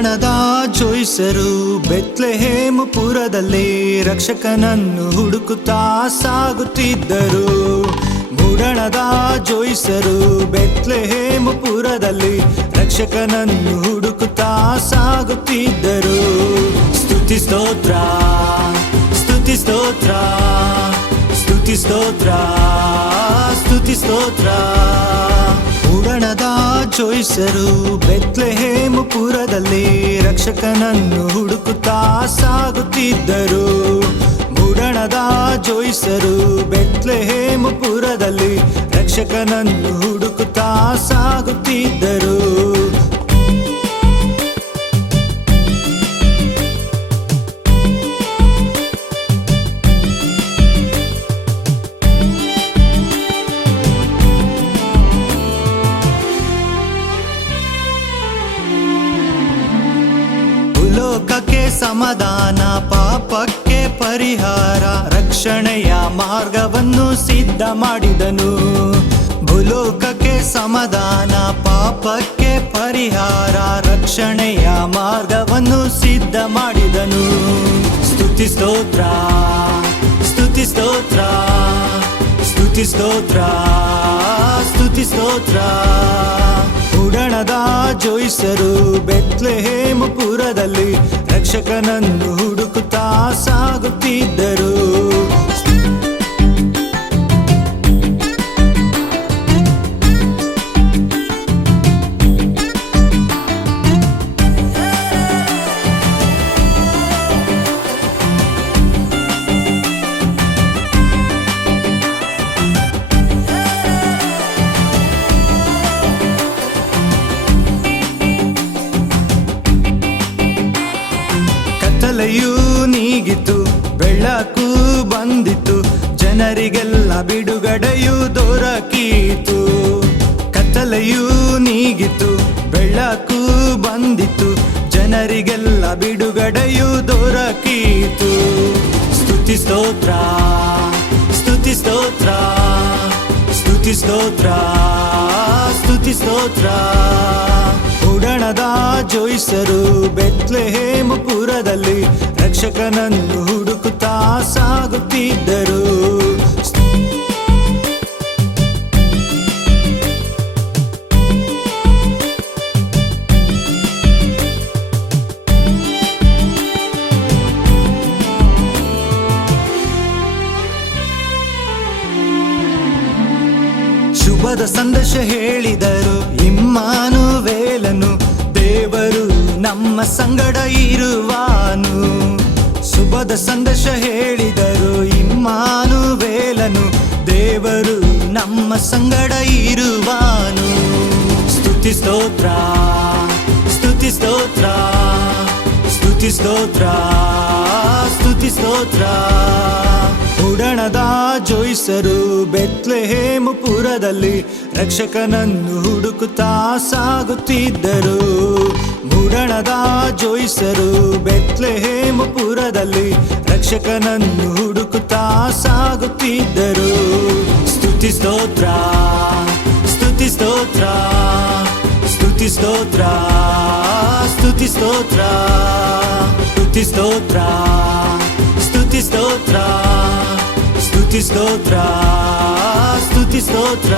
ಬುಡಣದ ಜೋಯಿಸರು Bethlehem ಪುರದಲ್ಲಿ ರಕ್ಷಕನನ್ನು ಹುಡುಕುತ್ತಾ ಸಾಗುತ್ತಿದ್ದರು. ಬುಡಣದ ಜೋಯಿಸರು Bethlehem ಪುರದಲ್ಲಿ ರಕ್ಷಕನನ್ನು ಹುಡುಕುತ್ತಾ ಸಾಗುತ್ತಿದ್ದರು. ಸ್ತುತಿ ಸ್ತೋತ್ರ, ಸ್ತುತಿ ಸ್ತೋತ್ರ, ಸ್ತುತಿ ಸ್ತೋತ್ರ, ಸ್ತುತಿ ಸ್ತೋತ್ರ. ಬುಡಣದ ಜೋಯಿಸರು ಬೆತ್ಲೆಹೇಮ್ ಪುರದಲ್ಲಿ ರಕ್ಷಕನನ್ನು ಹುಡುಕುತ್ತಾ ಸಾಗುತ್ತಿದ್ದರು. ಬುಡಣದ ಜೋಯಿಸರು ಬೆತ್ಲೆಹೇಮ್ ಪುರದಲ್ಲಿ ರಕ್ಷಕನನ್ನು ಹುಡುಕುತ್ತಾ ಸಾಗುತ್ತಿದ್ದರು. ಲೋಕಕ್ಕೆ ಸಮಾಧಾನ, ಪಾಪಕ್ಕೆ ಪರಿಹಾರ, ರಕ್ಷಣೆಯ ಮಾರ್ಗವನ್ನು ಸಿದ್ಧ ಮಾಡಿದನು. ಭೂಲೋಕಕ್ಕೆ ಸಮಾಧಾನ, ಪಾಪಕ್ಕೆ ಪರಿಹಾರ, ರಕ್ಷಣೆಯ ಮಾರ್ಗವನ್ನು ಸಿದ್ಧ ಮಾಡಿದನು. ಸ್ತುತಿ ಸ್ತೋತ್ರ, ಸ್ತುತಿ ಸ್ತೋತ್ರ, ಸ್ತುತಿ ಸ್ತೋತ್ರ, ಸ್ತುತಿ ಸ್ತೋತ್ರ. ಬುಡಣದ ಜೋಯಿಸರು ಬೆತ್ಲೆಹೇಮ್ ಪುರದಲ್ಲಿ ರಕ್ಷಕನನ್ನು ಹುಡುಕುತ್ತಾ ಸಾಗುತ್ತಿದ್ದರು. ಕತ್ತಲೆಯೂ ನೀಗಿತು, ಬೆಳಕು ಬಂದಿತು, ಜನರಿಗೆಲ್ಲ ಬಿಡುಗಡೆಯೂ ದೊರಕೀತು. ಕತ್ತಲೆಯೂ ನೀಗಿತು, ಬೆಳಕು ಬಂದಿತು, ಜನರಿಗೆಲ್ಲ ಬಿಡುಗಡೆಯೂ ದೊರಕೀತು. ಸ್ತುತಿ ಸ್ತೋತ್ರ, ಸ್ತುತಿ ಸ್ತೋತ್ರ, ಸ್ತುತಿ ಸ್ತೋತ್ರ, ಸ್ತುತಿ ಸ್ತೋತ್ರ. ಬುಡಣದ ಜೋಯಿಸರು ಬೆತ್ಲೆಹೇಮ್ ಪುರದಲ್ಲಿ ರಕ್ಷಕನನ್ನು ಹುಡುಕುತ್ತಾ ಸಾಗುತ್ತಿದ್ದರು. ಶುಭದ ಸಂದೇಶ ಹೇಳಿದರು ಇಮ್ಮಾನುವೇಲನು, ದೇವರು ನಮ್ಮ ಸಂಗಡ ಇರುವಾನು. ಶುಭದ ಸಂದೇಶ ಹೇಳಿದರು ಇಮ್ಮಾನುವೇಲನು, ದೇವರು ನಮ್ಮ ಸಂಗಡ ಇರುವಾನು. ಸ್ತುತಿ ಸ್ತೋತ್ರ, ಸ್ತುತಿ ಸ್ತೋತ್ರ, ಸ್ತುತಿ ಸ್ತೋತ್ರ, ಸ್ತುತಿ ಸ್ತೋತ್ರ. ಬುಡಣದ ಜೋಯಿಸರು ಬೆತ್ಲೆಹೇಮ್ ಪುರದಲ್ಲಿ ರಕ್ಷಕನನ್ನು ಹುಡುಕುತ್ತಾ ಸಾಗುತ್ತಿದ್ದರು. ಬುಡಣದ ಜೋಯಿಸರು ಬೆತ್ಲೆಹೇಮ್ ಪುರದಲ್ಲಿ ರಕ್ಷಕನನ್ನು ಹುಡುಕುತ್ತಾ ಸಾಗುತ್ತಿದ್ದರು. ಸ್ತುತಿ ಸ್ತೋತ್ರ, ಸ್ತುತಿ ಸ್ತೋತ್ರ, ಸ್ತುತಿ ಸ್ತೋತ್ರ, ಸ್ತುತಿ ಸ್ತೋತ್ರ, ಸ್ತುತಿ ಸ್ತೋತ್ರ, ಸ್ತುತಿ ಸ್ತೋತ್ರ, ಸ್ತುತಿ ಸ್ತೋತ್ರ, ಸ್ತುತಿ ಸ್ತೋತ್ರ.